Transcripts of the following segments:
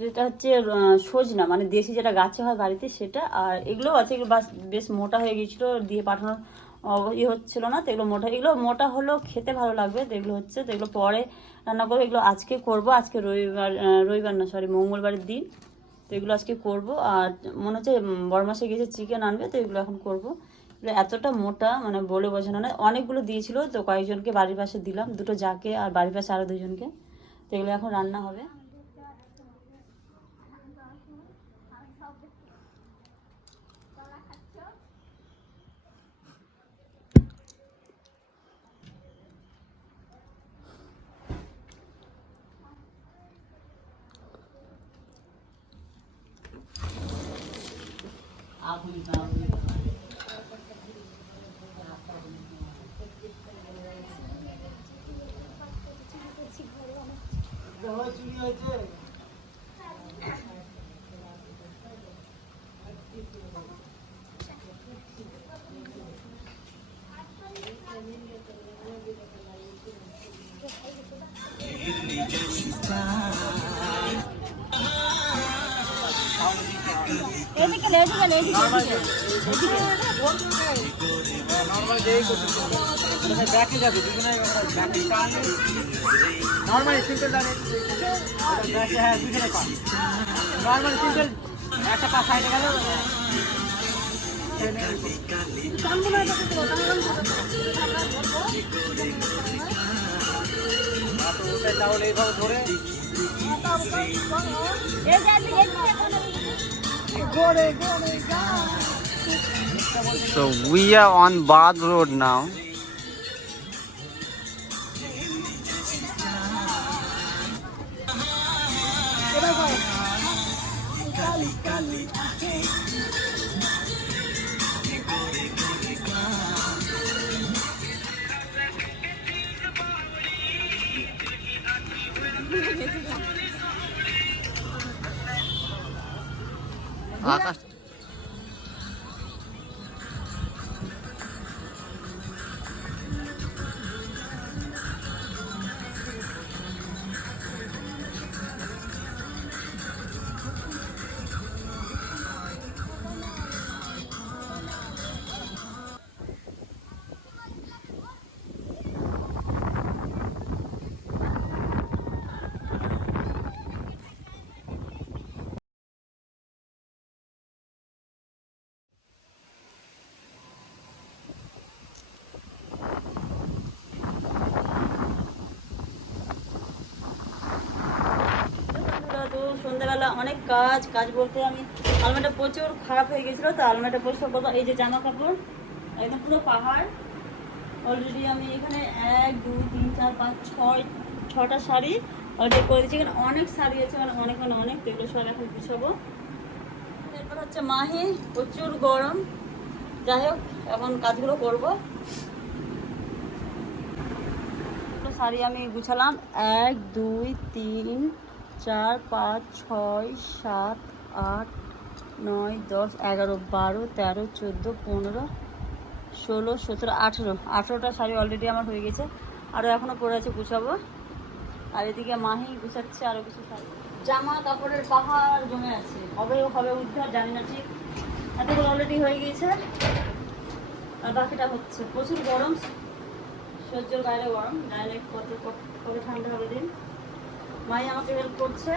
যেটা হচ্ছে সজনা, মানে দেশি যেটা গাছে হয় বাড়িতে সেটা, আর এগুলো আছে, এগুলো বেশ মোটা হয়ে গিয়েছিল, দিয়ে পাঠানোর ইয়ে হচ্ছিল না, তো এগুলো মোটা, এগুলো মোটা হলেও খেতে ভালো লাগবে। তো এগুলো হচ্ছে, তো এগুলো পরে রান্না করবো। এগুলো আজকে করব, আজকে রবিবার না সরি মঙ্গলবারের দিন, তো এগুলো আজকে করব। আর মনে হচ্ছে বড় মাসে গেছে চিকেন আনবে, তো এগুলো এখন করবো। এগুলো এতটা মোটা মানে বলে বোঝানো নয়, অনেকগুলো দিয়েছিল, তো কয়েকজনকে বাড়ির পাশে দিলাম, দুটো যাকে আর বাড়ির পাশে আরও দুজনকে। তো এগুলো এখন রান্না হবে। নর্মালি সিম্পল হ্যাঁ দুজনে পা নর্মালি সিম্পল একটা পা সাইডে গেল তাহলে এইভাবে ধরে So we are on Bath Road now. Akash সন্ধ্যাবেলা অনেক কাজ বলতে আমি আলমারিটা প্রচুর খারাপ হয়ে গেছিলো, তো আলমারিটা পরিষ্কার করবো। এই যে জামা কাপড় একদম পুরো পাহাড়। অলরেডি আমি এখানে 1 2 3 4 5 6টা শাড়ি অলরেডি করে দিচ্ছি। এখানে অনেক শাড়ি আছে, মানে অনেক মানে অনেক, তো এগুলো সব এখন গুছাবো। এরপর হচ্ছে মাহি, প্রচুর গরম। যাই হোক এখন কাজগুলো করবো। শাড়ি আমি গুছালাম 1 2 3 4 5 6 7 8 9 10 11 12 13 14 15 16 17 18টা শাড়ি অলরেডি আমার হয়ে গেছে, আরও এখনও পরে আছে, গুছাবো। আর এদিকে মাহি গুছাচ্ছে আরও কিছু শাড়ি। জামা কাপড়ের পাহাড় জমে আছে, হবে উদ্ধার জানি না ঠিক। এতগুলো অলরেডি হয়ে গিয়েছে, আর বাকিটা হচ্ছে। প্রচুর গরম, সহ্যের বাইরে গরম, ডাইরেক্ট কত ঠান্ডা হবে দিন। মাই আমাকে হেল্প করছে,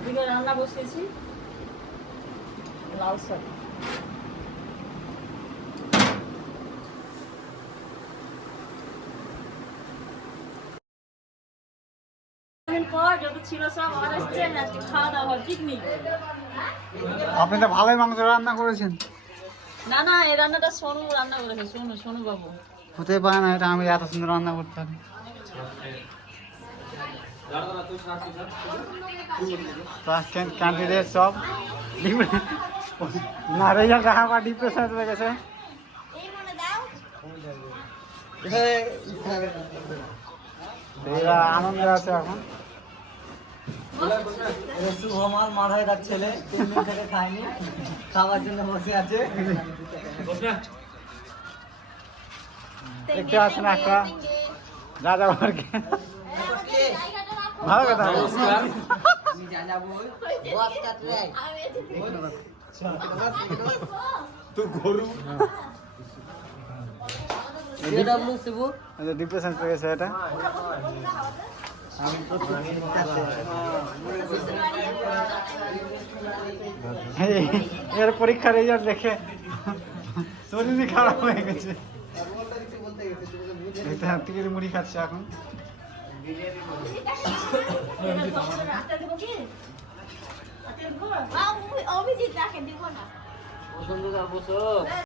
এদিকে রান্না বসিয়েছি লাল শাক। আপনি তো ভালোই মাংস রান্না করেছেন। না না, এই রান্নাটা সোনু রান্না করেছে, সোনু বাবু। হতে পারে না এটা আমি এত সুন্দর রান্না করতে পারি। ক্যান্ডিডেট সব না রেজাল্ট দেখা বা ডিপ্রেশন হয়ে গেছে। এরা আনন্দে আছে এখন। শুভমান মাথায় ছেলে 3 দিন থেকে খায়নি, খাওয়ার জন্য বসে আছে। দেখতে পাচ্ছেন একটা রাজা বাবাকে। ভালো কথা। ডিপ্রেশন পেয়ে গেছে এটা। এর পরীক্ষার রেজাল্ট দেখে শরীরই খারাপ হয়ে গেছে। থেকে মুড়ি খাচ্ছে এখন। অভিজিৎ রাখেন দিব না।